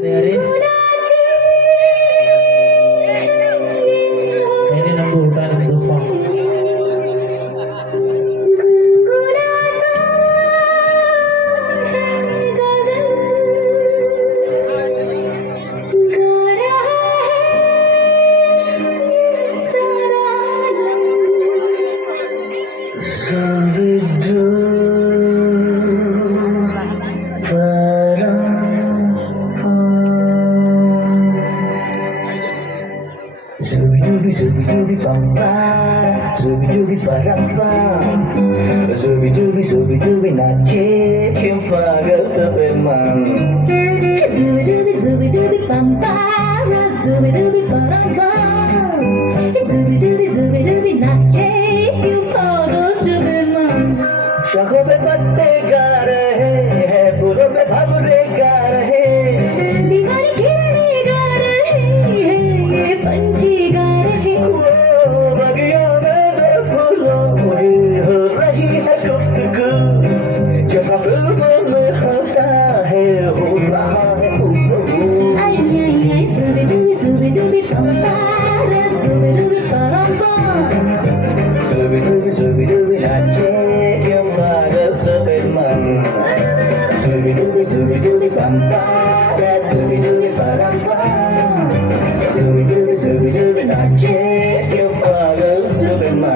तयारी मैंने नंबर उठा number Zubi zubi bamba, zubi paramba, zubi nace kempaga sepeman. Zubi bamba, zubi paramba, zubi nace kempaga sepeman. शखों पे पत्ते गा रहे हैं, फूलों पे भंवरे गा रहे हैं, दीवारें घेरने गा रहे हैं, ये पंछी गा रहे हैं। बगियों में दो फूलों में हो रही है गुफ्तगू, जैसा फिल्मों में होता है हो रहा है। आई आई आई zubi dubi pamba, zubi paramba, zubi nace Zubi pampa, zubi paramba, zubi nace eu pago zubi ma.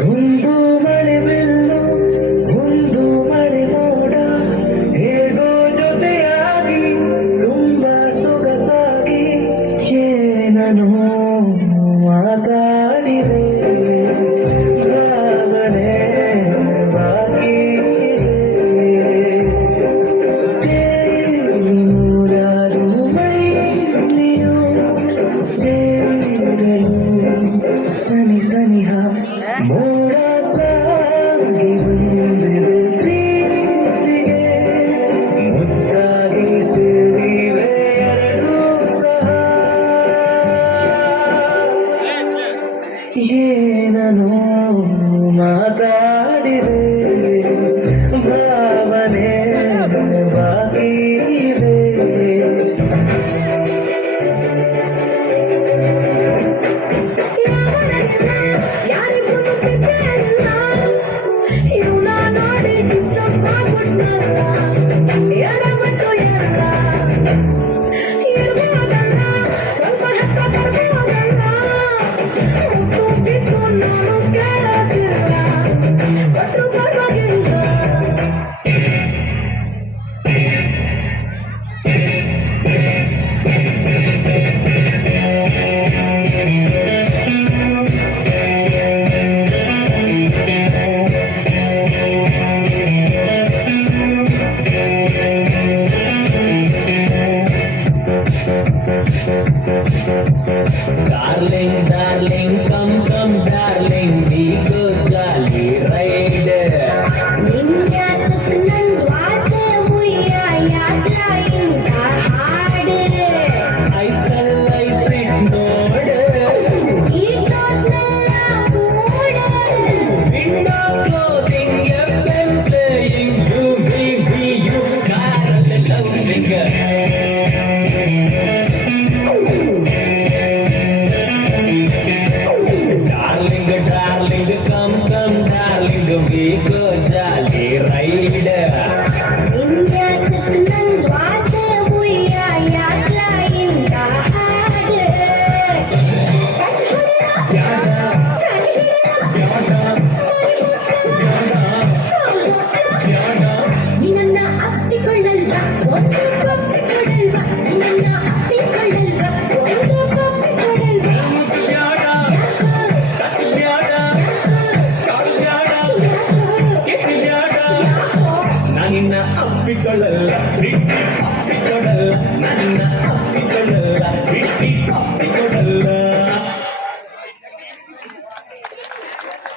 Gundu mani billu, gundu mani moda, hego jote agi, tumba sogasagi, yenanu matadire, bhavane bagire, teri muralu mailiyu, seralu, sani sani ha. मोरा सागी बंदिरे प्रीतिगे मुद्दागी सिरिवे ಎರಡು ಸಹ ಏನನು ಮಾತಾಡಿದೆ ಭಾವನೆ ಬಾಕಿ ಇದೆ Darling, darling, come, come, darling, we go jolly ride. Ninja sapnan dwaase huya yatra inda haad. Aisal aisit nood, geetotnella mood. Window closing, FM playing, you, me, you, Carol loving. Darling, come, come, darling, we go jolly ride. India sapnan dwaase huya yatra inda haad. ನಿನ್ನ ಅಪ್ಪಿಕೊಳ್ಳಲ್ವ ಒಂದು ಕಪ್ಪಿ ಕೊಡಲ್ವ, ನಿನ್ನ ಅಪ್ಪಿಕೊಳ್ಳಲ್ವ ಒಂದು ಕಪ್ಪಿ ಕೊಡಲ್ವ. ನನ್ನ ಅಪ್ಪಿಕೊಳ್ಳಲ್ಲ ಬಿಟ್ಟಿ ಅಪ್ಪಿಕೊಳ್ಳಲ್ಲ, ನನ್ನ ಅಪ್ಪಿಕೊಳ್ಳಲ್ಲ ಬಿಟ್ಟಿ